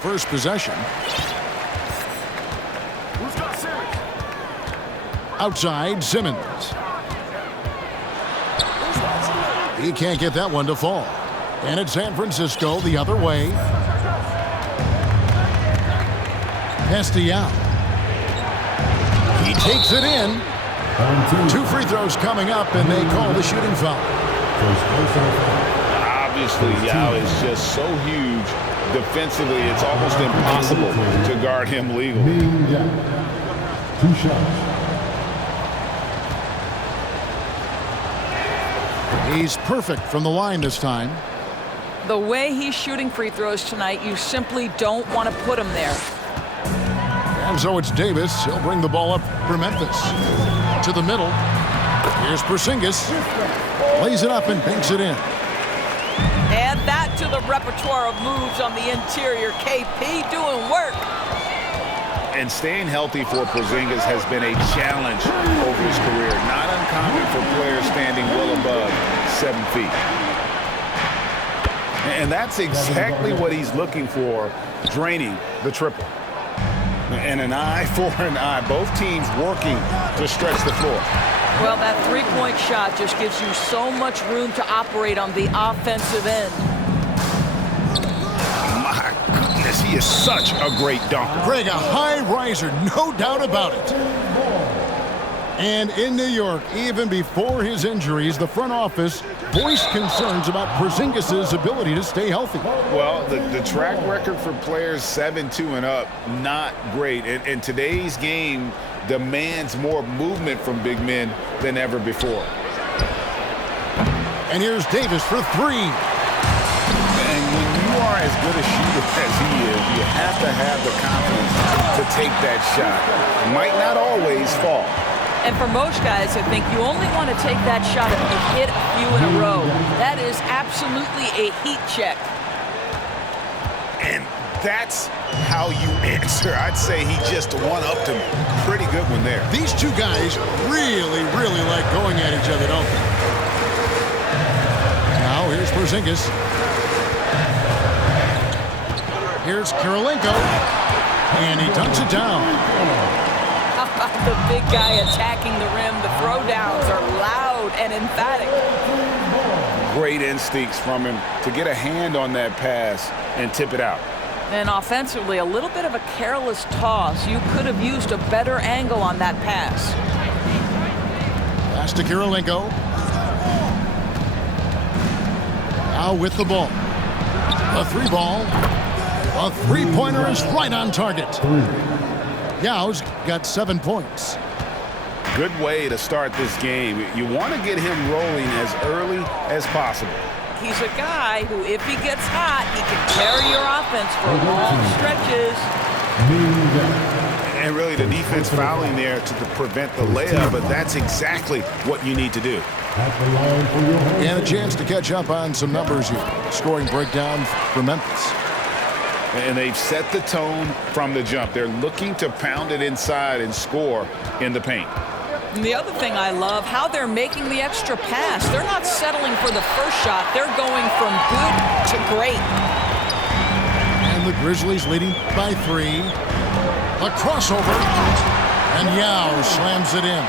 First possession. Outside, Simmons. He can't get that one to fall. And it's San Francisco the other way. Castellano. He takes it in. 2 free throws coming up, and they call the shooting foul. Obviously, Yao is just so huge. Defensively, it's almost impossible to guard him legally. 2 shots. He's perfect from the line this time. The way he's shooting free throws tonight, you simply don't want to put him there. And so it's Davis. He'll bring the ball up for Memphis. To the middle. Here's Porzingis. Lays it up and banks it in. Add that to the repertoire of moves on the interior. KP doing work. And staying healthy for Porzingis has been a challenge over his career. Not uncommon for players standing well above 7 feet. And that's exactly what he's looking for, draining the triple. And an eye for an eye. Both teams working to stretch the floor. Well, that three-point shot just gives you so much room to operate on the offensive end. My goodness, he is such a great dunker. Greg, a high riser, no doubt about it. And in New York, even before his injuries, the front office voiced concerns about Porzingis' ability to stay healthy. Well, the track record for players 7-2 and up, not great. And today's game demands more movement from big men than ever before. And here's Davis for 3. And when you are as good a shooter as he is, you have to have the confidence to take that shot. Might not always fall. And for most guys, I think you only want to take that shot if you hit a few in a row. That is absolutely a heat check. And that's how you answer. I'd say he just one-upped him. Pretty good one there. These two guys really, really like going at each other, don't they? Now here's Porzingis. Here's Kirilenko. And he dunks it down. The big guy attacking the rim. The throwdowns are loud and emphatic. Great instincts from him to get a hand on that pass and tip it out. And offensively, a little bit of a careless toss. You could have used a better angle on that pass. Pass to Kirilenko. Now with the ball. A 3-ball. A 3-pointer is right on target. Yao's got 7 points. Good way to start this game. You want to get him rolling as early as possible. He's a guy who, if he gets hot, he can carry your offense for long stretches. And really, the defense fouling there to prevent the layup, but that's exactly what you need to do. And a chance to catch up on some numbers here. Scoring breakdown for Memphis. And they've set the tone from the jump. They're looking to pound it inside and score in the paint. And the other thing I love, how they're making the extra pass. They're not settling for the first shot. They're going from good to great. And the Grizzlies leading by 3. A crossover. And Yao slams it in.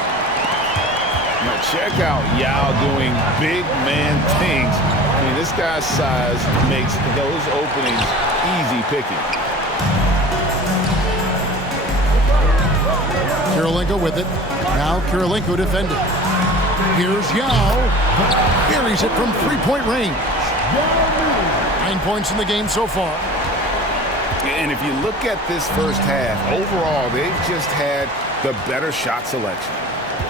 Now check out Yao doing big man things. I mean, this guy's size makes those openings easy picking. Kirilenko with it. Now Kirilenko defending. Here's Yao. Buries it from 3-point range. 9 points in the game so far. And if you look at this first half, overall, they've just had the better shot selection.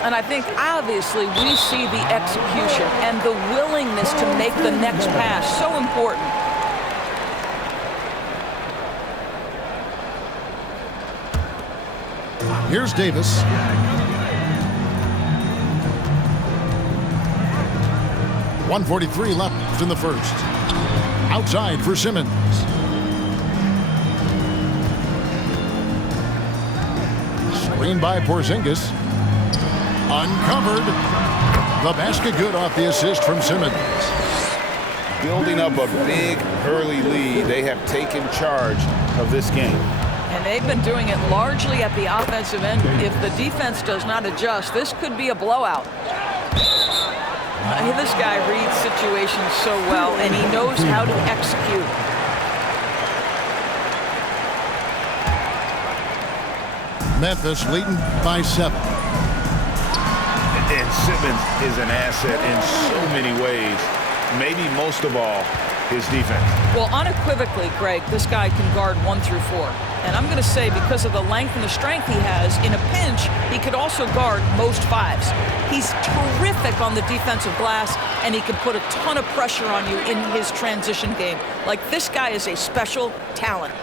And I think, obviously, we see the execution and the willingness to make the next pass so important. Here's Davis. .143 left in the first. Outside for Simmons. Screen by Porzingis. Uncovered. The basket good off the assist from Simmons. Building up a big early lead, they have taken charge of this game. And they've been doing it largely at the offensive end. If the defense does not adjust, this could be a blowout. This guy reads situations so well, and he knows how to execute. Memphis leading by 7. And Simmons is an asset in so many ways. Maybe most of all, his defense. Well, unequivocally, Greg, this guy can guard 1 through 4. And I'm going to say because of the length and the strength he has, in a pinch, he could also guard most 5s. He's terrific on the defensive glass, and he can put a ton of pressure on you in his transition game. Like, this guy is a special talent.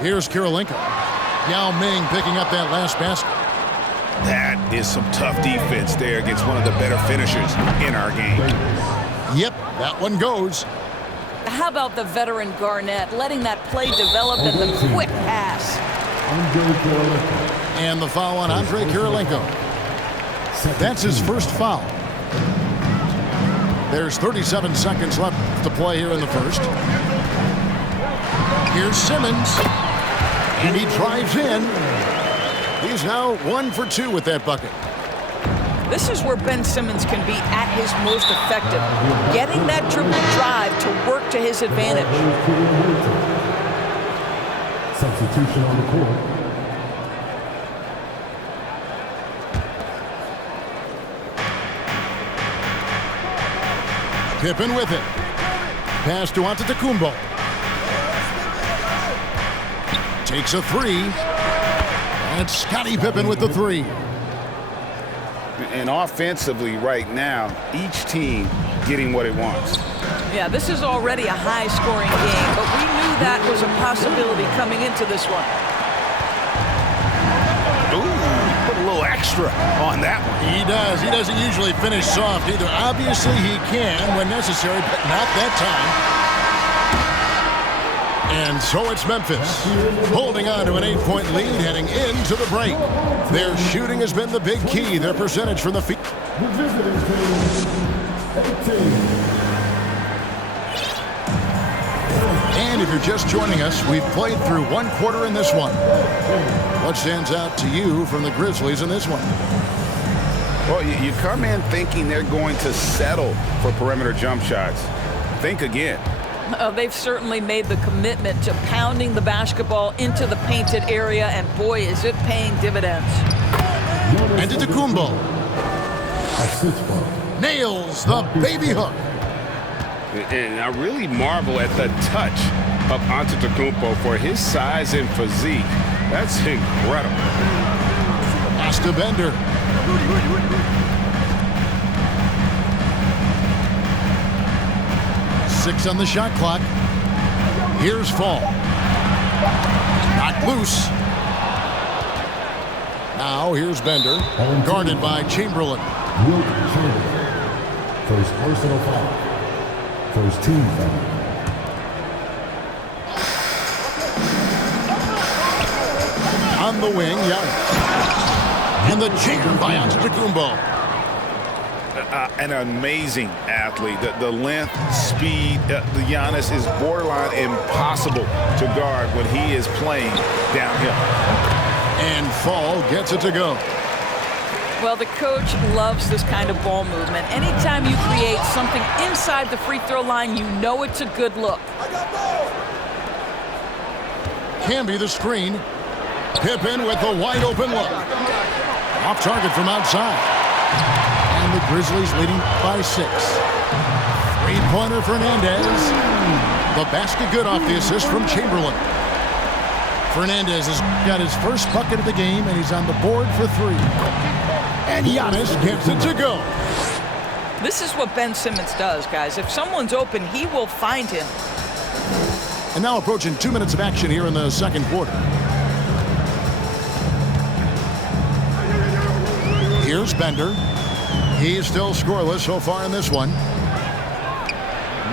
Here's Kirilenko. Yao Ming picking up that last basket. That is some tough defense there against one of the better finishers in our game. Yep, that one goes. How about the veteran Garnett letting that play develop and the quick pass? And the foul on Andre Kirilenko. That's his first foul. There's 37 seconds left to play here in the first. Here's Simmons. And he drives in. He's now 1 for 2 with that bucket. This is where Ben Simmons can be at his most effective, getting that dribble drive to work to his advantage. Substitution on the court. Pippen with it. Pass to Antetokounmpo. Takes a 3. And Scottie Pippen with the 3. And offensively right now, each team getting what it wants. Yeah, this is already a high-scoring game, but we knew that was a possibility coming into this one. Ooh, put a little extra on that one. He does. He doesn't usually finish soft either. Obviously, he can when necessary, but not that time. And so it's Memphis, holding on to an 8-point lead heading into the break. Their shooting has been the big key, their percentage from the field. The visiting team, 18. And if you're just joining us, we've played through 1 quarter in this one. What stands out to you from the Grizzlies in this one? Well, you come in thinking they're going to settle for perimeter jump shots. Think again. They've certainly made the commitment to pounding the basketball into the painted area, and boy, is it paying dividends. Antetokounmpo nails the baby hook. And I really marvel at the touch of Antetokounmpo for his size and physique. That's incredible. Pass to Bender. Six on the shot clock. Here's Fall. Knocked loose. Now here's Bender. Guarded by Chamberlain. First personal foul. First team foul. On the wing, Giannis. And the jam by Antetokounmpo. An amazing athlete. The length, speed, the Giannis is borderline impossible to guard when he is playing downhill. And Fall gets it to go. Well, the coach loves this kind of ball movement. Anytime you create something inside the free throw line, you know it's a good look. Camby the screen. Pippen with the wide open look. Off target from outside. And the Grizzlies leading by 6. Three-pointer Fernandez. The basket good off the assist from Chamberlain. Fernandez has got his first bucket of the game, and he's on the board for 3. And Giannis gets it to go. This is what Ben Simmons does, guys. If someone's open, he will find him. And now approaching 2 minutes of action here in the second quarter. Here's Bender. He's still scoreless so far in this one.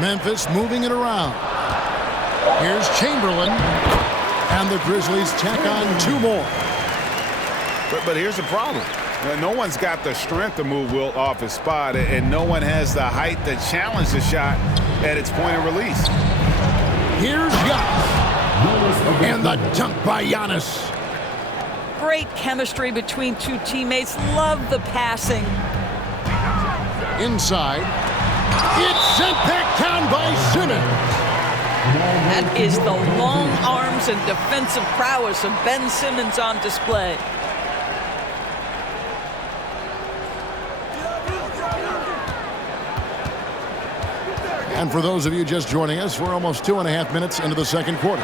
Memphis moving it around. Here's Chamberlain. And the Grizzlies tack on 2 more. But here's the problem. No one's got the strength to move Wilt off his spot, and no one has the height to challenge the shot at its point of release. Here's Giannis. And the dunk by Giannis. Great chemistry between two teammates. Love the passing. Inside. It's sent back down by Simmons. That is the long arms and defensive prowess of Ben Simmons on display. And for those of you just joining us, we're almost 2.5 minutes into the second quarter.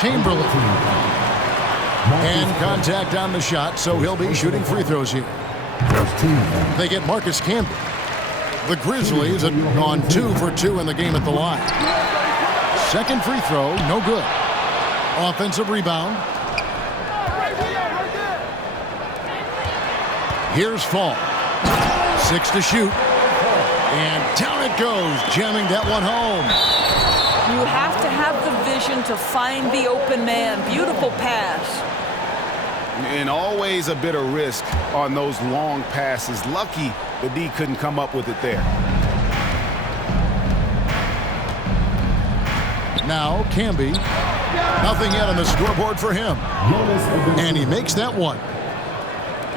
Chamberlain. And contact on the shot, so he'll be shooting free throws here. They get Marcus Camby. The Grizzlies have gone 2 for 2 in the game at the line. Second free throw, no good. Offensive rebound. Here's Fall. 6 to shoot. And down it goes, jamming that one home. You have to have the vision to find the open man. Beautiful pass. And always a bit of risk on those long passes. Lucky the D couldn't come up with it there. Now Camby. Nothing yet on the scoreboard for him. And he makes that one.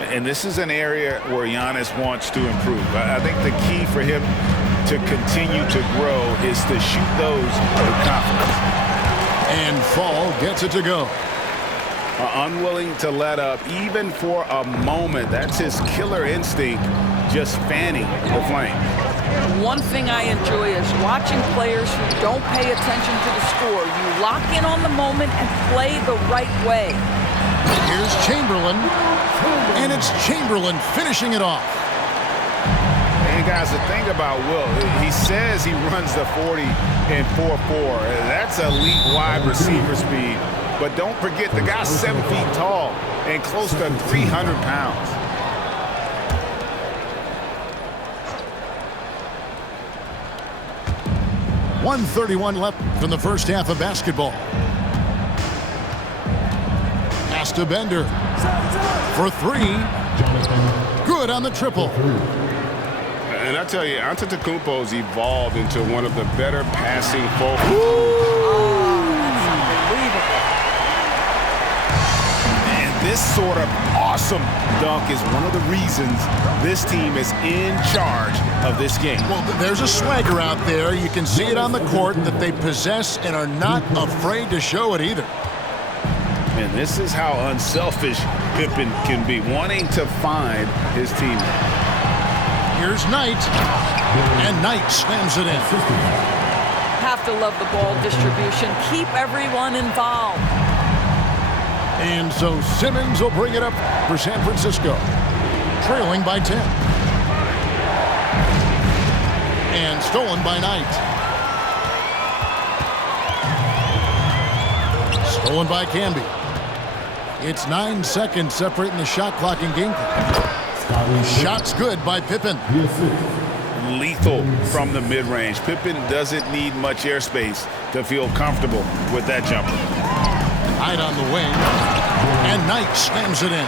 And this is an area where Giannis wants to improve. I think the key for him to continue to grow is to shoot those with confidence. And Fall gets it to go. Unwilling to let up even for a moment. That's his killer instinct, just fanning the flame. One thing I enjoy is watching players who don't pay attention to the score. You lock in on the moment and play the right way. Here's Chamberlain. And it's Chamberlain finishing it off. And guys, the thing about Will, he says he runs the 40 in 4.4. That's elite wide receiver speed. But don't forget, the guy's 7 feet tall and close to 300 pounds. .131 left from the first half of basketball. Pass to Bender. For 3. Good on the triple. And I tell you, Antetokounmpo's evolved into one of the better passing forwards. And this sort of awesome dunk is one of the reasons this team is in charge of this game. Well, there's a swagger out there. You can see it on the court that they possess and are not afraid to show it either. And this is how unselfish Pippen can be, wanting to find his teammate. Here's Knight. And Knight slams it in. Have to love the ball distribution. Keep everyone involved. And so Simmons will bring it up for San Francisco. Trailing by 10. And stolen by Knight. Stolen by Camby. It's 9 seconds separating the shot clock and game clock. Shot's good by Pippen. Lethal from the mid-range. Pippen doesn't need much airspace to feel comfortable with that jumper. Knight on the wing. And Knight slams it in.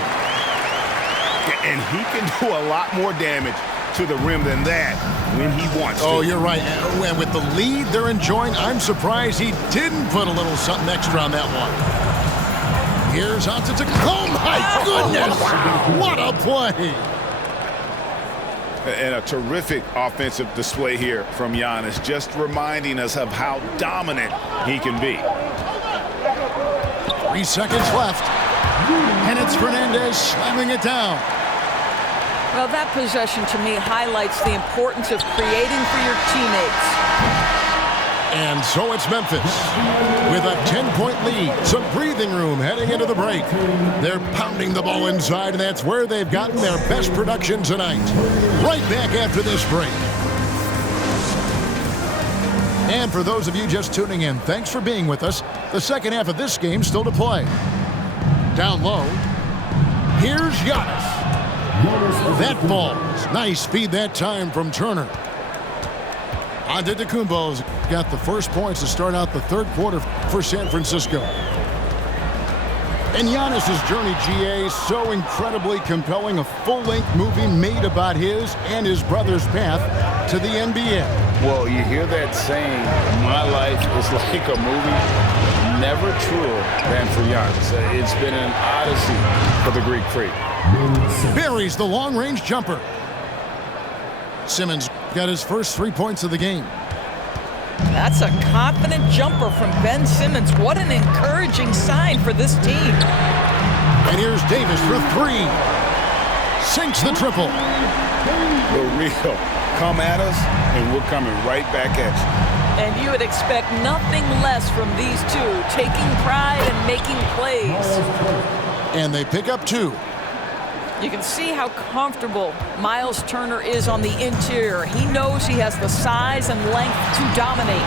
And he can do a lot more damage to the rim than that when he wants to. Oh, you're right. And with the lead they're enjoying, I'm surprised he didn't put a little something extra on that one. Here's Antetokounmpo. Oh, my goodness! What a play! And a terrific offensive display here from Giannis, just reminding us of how dominant he can be. 3 seconds left. And it's Fernandez slamming it down. Well, that possession to me highlights the importance of creating for your teammates. And so it's Memphis with a 10-point lead. Some breathing room heading into the break. They're pounding the ball inside, and that's where they've gotten their best production tonight. Right back after this break. And for those of you just tuning in, thanks for being with us. The second half of this game still to play. Down low. Here's Giannis. That falls. Nice feed that time from Turner. Antetokounmpo's got the first points to start out the third quarter for San Francisco. And Giannis's journey, GA, so incredibly compelling. A full-length movie made about his and his brother's path to the NBA. Well, you hear that saying, my life is like a movie. never truer than for Giannis. It's been an odyssey for the Greek Freak. Buries the long-range jumper. Simmons got his first 3 points of the game. That's a confident jumper from Ben Simmons. What an encouraging sign for this team. And here's Davis for 3. Sinks the triple. The real. Come at us, and we're coming right back at you. And you would expect nothing less from these two, taking pride and making plays. And they pick up 2. You can see how comfortable Miles Turner is on the interior. He knows he has the size and length to dominate.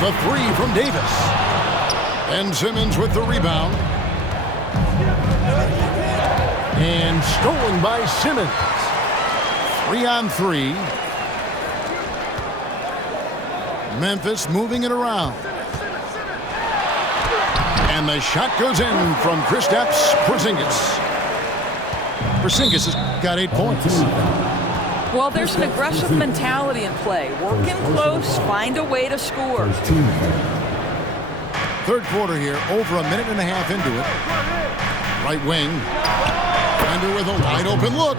The 3 from Davis. And Simmons with the rebound. And stolen by Simmons. 3-on-3. Memphis moving it around. And the shot goes in from Kristaps Porzingis. Porzingis has got 8 points. Well, there's an aggressive mentality in play. Working close, find a way to score. Third quarter here, over a minute and a half into it. Right wing. Under with a wide open look.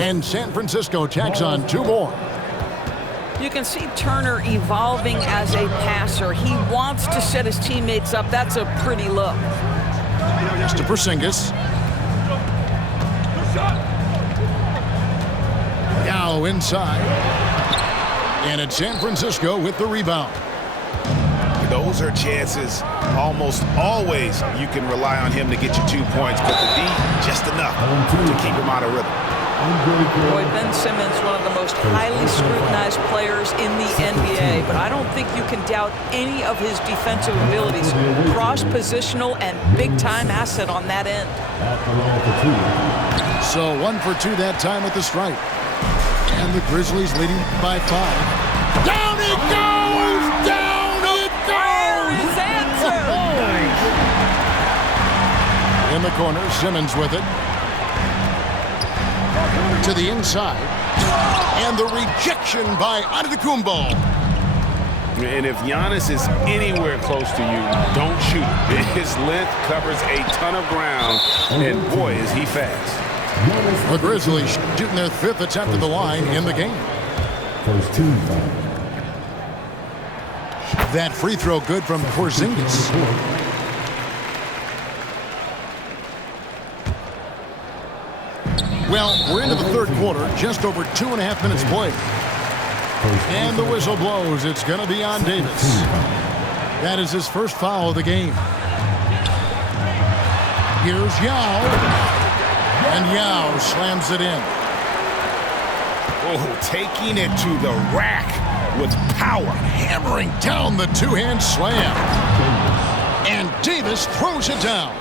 And San Francisco tacks on 2 more. You can see Turner evolving as a passer. He wants to set his teammates up. That's a pretty look. Just to Porzingis. Yao inside. And it's San Francisco with the rebound. Those are chances almost always you can rely on him to get you 2 points, but the D, just enough to keep him out of rhythm. Boy, Ben Simmons, one of the most highly scrutinized players in the NBA, but I don't think you can doubt any of his defensive abilities. Cross-positional and big-time asset on that end. So 1 for 2 that time at the stripe. And the Grizzlies leading by 5. Down it goes! Down it goes! His answer! In the corner, Simmons with it. To the inside. And the rejection by Antetokounmpo. And if Giannis is anywhere close to you, don't shoot. His length covers a ton of ground, and boy, is he fast. The Grizzlies shooting their 5th attempt at the line in the game. First team foul. That free throw good from Porzingis. Well, we're into the third quarter, just over 2.5 minutes played. And the whistle blows. It's going to be on Davis. That is his first foul of the game. Here's Yao. And Yao slams it in. Oh, taking it to the rack with power. Hammering down the 2-hand slam. And Davis throws it down.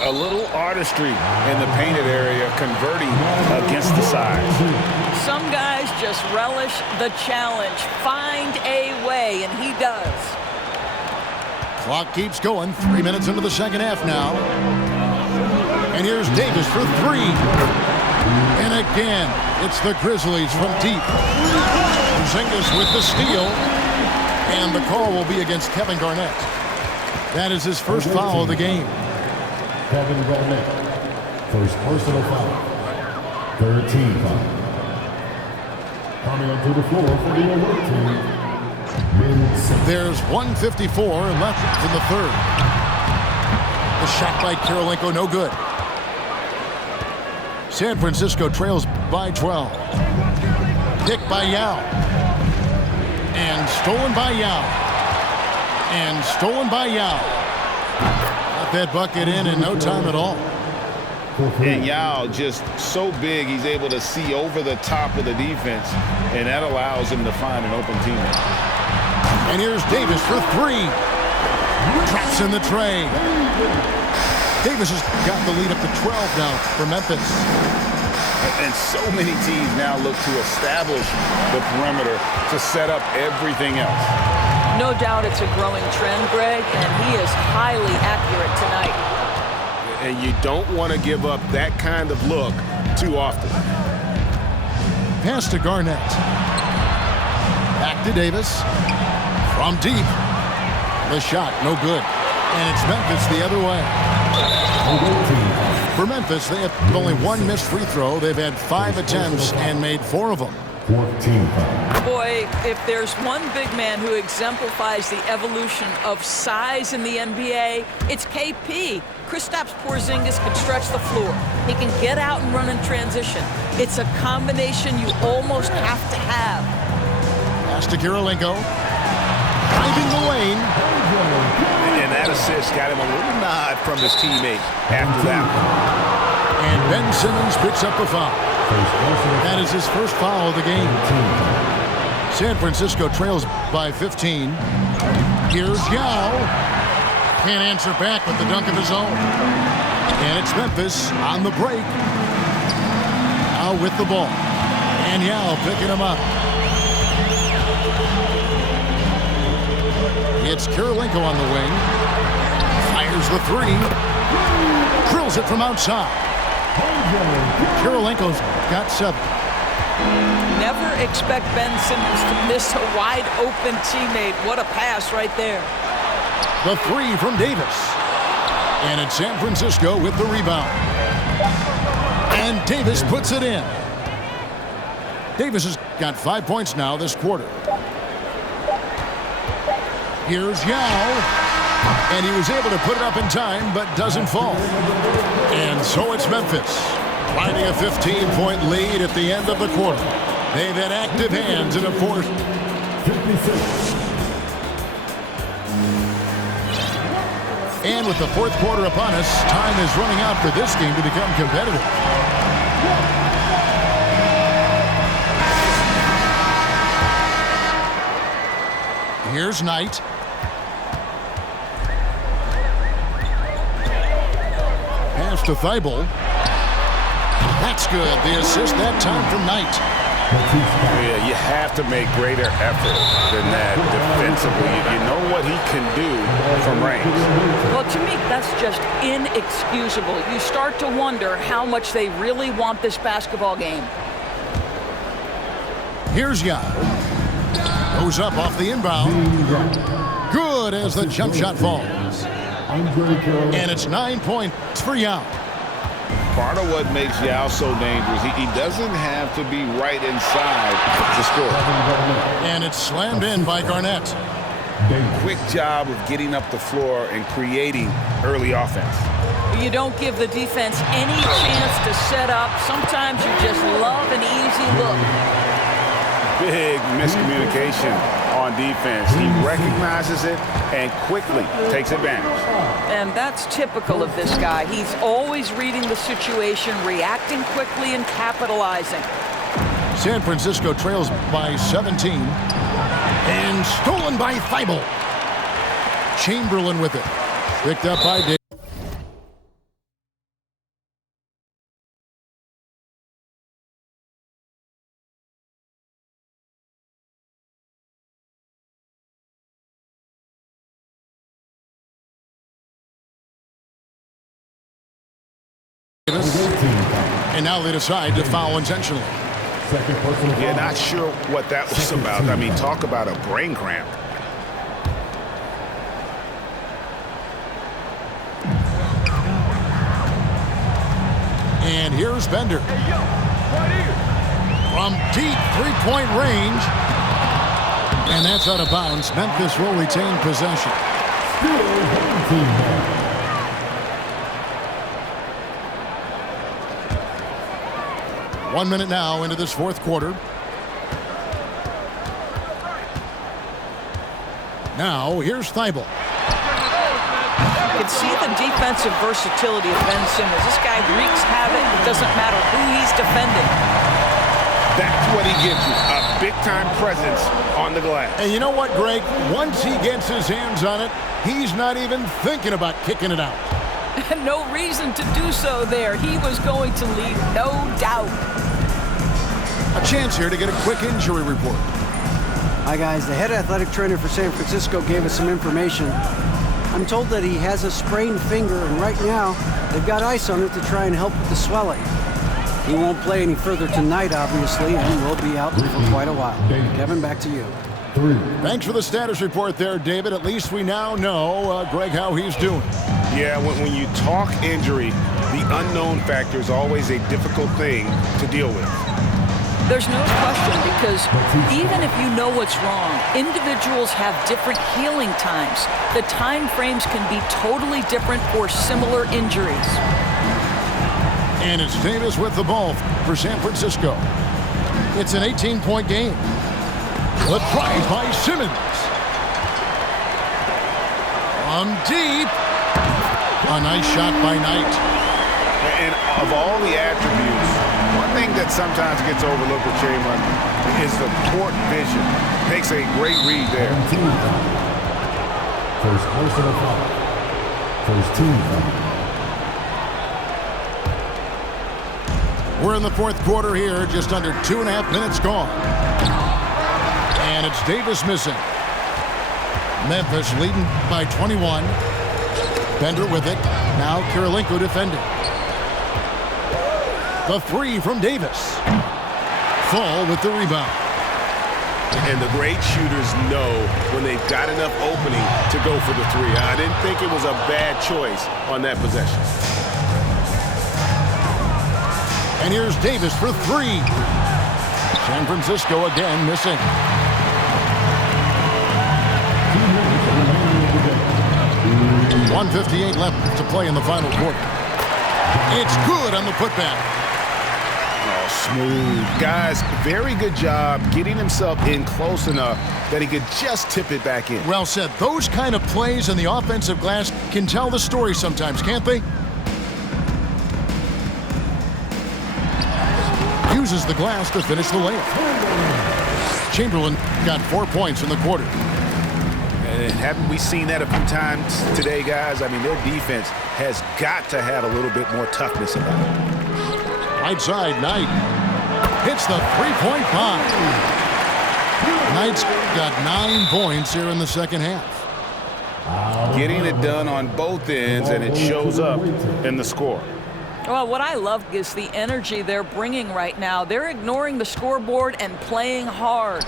A little artistry in the painted area, converting against the size. Some guys just relish the challenge. Find a way, and he does. Clock keeps going. 3 minutes into the second half now. And here's Davis for 3. And again, it's the Grizzlies from deep. Porzingis with the steal. And the call will be against Kevin Garnett. That is his first foul of the game. Kevin Garnett. First personal foul. Third team foul. Coming onto the floor for the away team. There's 1:54 left in the third. The shot by Karolinko, no good. San Francisco trails by 12. Picked by Yao. And stolen by Yao. And stolen by Yao. Got that bucket in no time at all. And Yao just so big, he's able to see over the top of the defense, and that allows him to find an open teammate. And here's Davis for 3. Traps in the tray. Davis has got the lead up to 12 now for Memphis. And so many teams now look to establish the perimeter to set up everything else. No doubt it's a growing trend, Greg, and he is highly accurate tonight. And you don't want to give up that kind of look too often. Pass to Garnett. Back to Davis. From deep. The shot, no good. And it's Memphis the other way. For Memphis, they have only one missed free throw. They've had 5 attempts and made 4 of them. 14 foul. Boy, if there's one big man who exemplifies the evolution of size in the NBA, it's KP. Kristaps Porzingis can stretch the floor. He can get out and run in transition. It's a combination you almost have to have. Pass to Kirilenko. Driving the lane. And that assist got him a little nod from his teammate after that one. And Ben Simmons picks up the foul. That is his first foul of the game. San Francisco trails by 15. Here's Yao. Can't answer back with the dunk of his own. And it's Memphis on the break. Now with the ball. And Yao picking him up. It's Kirilenko on the wing. Fires the 3. Drills it from outside. Kirilenko's got 7. Never expect Ben Simmons to miss a wide-open teammate. What a pass right there. The 3 from Davis. And it's San Francisco with the rebound. And Davis puts it in. Davis has got 5 points now this quarter. Here's Yao. And he was able to put it up in time, but doesn't fall. And so it's Memphis, finding a 15-point lead at the end of the quarter. They've had active hands in a fourth. 56. And with the fourth quarter upon us, time is running out for this game to become competitive. Here's Knight. Pass to Thibault. That's good. The assist that time from Knight. Yeah, you have to make greater effort than that defensively. You know what he can do from range. Well, to me, that's just inexcusable. You start to wonder how much they really want this basketball game. Here's Yao. Goes up off the inbound. Good as the jump shot falls. And it's 9 points for Yao. Part of what makes Yao so dangerous, he doesn't have to be right inside to score. And it's slammed in by Garnett. Quick job of getting up the floor and creating early offense. You don't give the defense any chance to set up. Sometimes you just love an easy look. Big miscommunication on defense. He recognizes it and quickly takes advantage. And that's typical of this guy. He's always reading the situation, reacting quickly, and capitalizing. San Francisco trails by 17. And stolen by Thibault. Chamberlain with it. Picked up by Davis. And now they decide to foul intentionally. Yeah, not sure what that was about. I mean, talk about a brain cramp. And here's Bender. From deep three-point range. And that's out of bounds. Memphis will retain possession. 1 minute now into this fourth quarter. Now, here's Thibault. You can see the defensive versatility of Ben Simmons. This guy wreaks havoc. It doesn't matter who he's defending. That's what he gives you, a big-time presence on the glass. And you know what, Greg? Once he gets his hands on it, he's not even thinking about kicking it out. No reason to do so there. He was going to lead, no doubt. A chance here to get a quick injury report. Hi, guys. The head athletic trainer for San Francisco gave us some information. I'm told that he has a sprained finger, and right now, they've got ice on it to try and help with the swelling. He won't play any further tonight, obviously, and will be out for quite a while. Kevin, back to you. 3. Thanks for the status report there, David. At least we now know, Greg, how he's doing. Yeah, when you talk injury, the unknown factor is always a difficult thing to deal with. There's no question, because even if you know what's wrong, individuals have different healing times. The time frames can be totally different for similar injuries. And it's Davis with the ball for San Francisco. It's an 18-point game. The try by Simmons. From deep. A nice shot by Knight. And of all the attributes, one thing that sometimes gets overlooked with Chamberlain is the court vision. Makes a great read there. First personal foul. First team foul. We're in the fourth quarter here, just under 2.5 minutes gone. And it's Davis missing. Memphis leading by 21. Bender with it. Now Kirilenko defending. The three from Davis. Fall with the rebound. And the great shooters know when they've got enough opening to go for the three. I didn't think it was a bad choice on that possession. And here's Davis for three. San Francisco again missing. 1:58 left to play in the final quarter. It's good on the putback. Oh, smooth. Guys, very good job getting himself in close enough that he could just tip it back in. Well said. Those kind of plays in the offensive glass can tell the story sometimes, can't they? Uses the glass to finish the layup. Chamberlain got 4 points in the quarter. And haven't we seen that a few times today, guys? I mean, their defense has got to have a little bit more toughness about it. Right side, Knight hits the three-point bomb. Knight's got 9 points here in the second half. Getting it done on both ends, and it shows up in the score. Well, what I love is the energy they're bringing right now. They're ignoring the scoreboard and playing hard.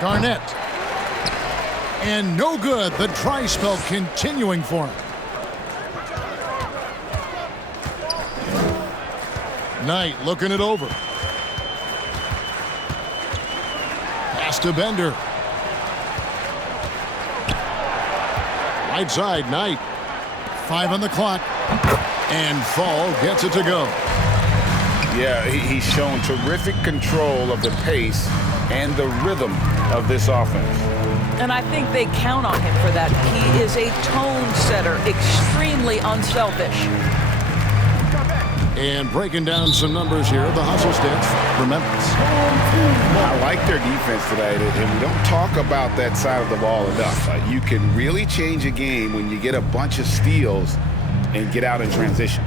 Garnett. And no good. The try spell continuing for him. Knight looking it over. Pass to Bender. Right side, Knight. 5 on the clock. And Fall gets it to go. Yeah, he's shown terrific control of the pace and the rhythm of this offense. And I think they count on him for that. He is a tone setter, extremely unselfish. And breaking down some numbers here, the hustle stats for Memphis. I like their defense tonight, and we don't talk about that side of the ball enough. You can really change a game when you get a bunch of steals and get out in transition.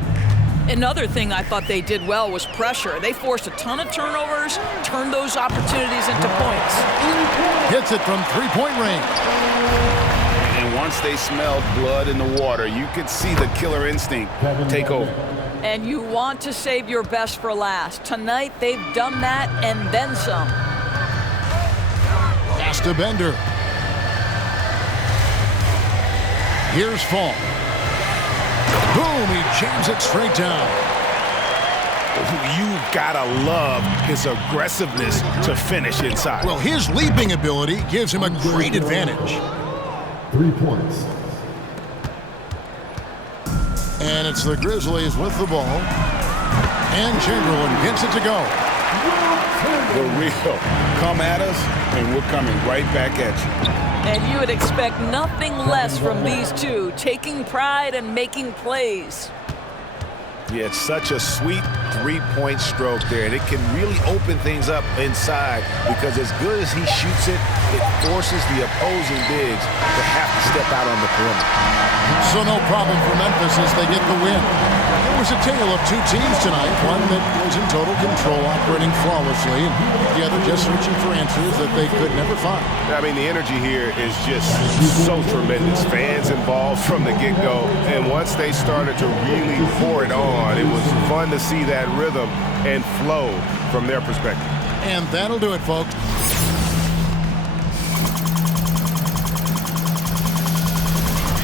Another thing I thought they did well was pressure. They forced a ton of turnovers, turned those opportunities into points. Hits it from three-point range. And once they smelled blood in the water, you could see the killer instinct take over. And you want to save your best for last. Tonight, they've done that and then some. Pass to Bender. Here's Fall. Boom, he jams it straight down. You gotta love his aggressiveness to finish inside. Well, his leaping ability gives him a great advantage. 3 points. And it's the Grizzlies with the ball. And Chamberlain gets it to go. The real come at us, and we're coming right back at you. And you would expect nothing less from these two, taking pride and making plays. Yeah, it's such a sweet three-point stroke there, and it can really open things up inside because as good as he shoots it, it forces the opposing bigs to have to step out on the perimeter. So no problem for Memphis as they get the win. It was a tale of two teams tonight, one that was in total control, operating flawlessly, and the other just searching for answers that they could never find. I mean, the energy here is just so tremendous. Fans involved from the get-go, and once they started to really pour it on, it was fun to see that rhythm and flow from their perspective. And that'll do it, folks.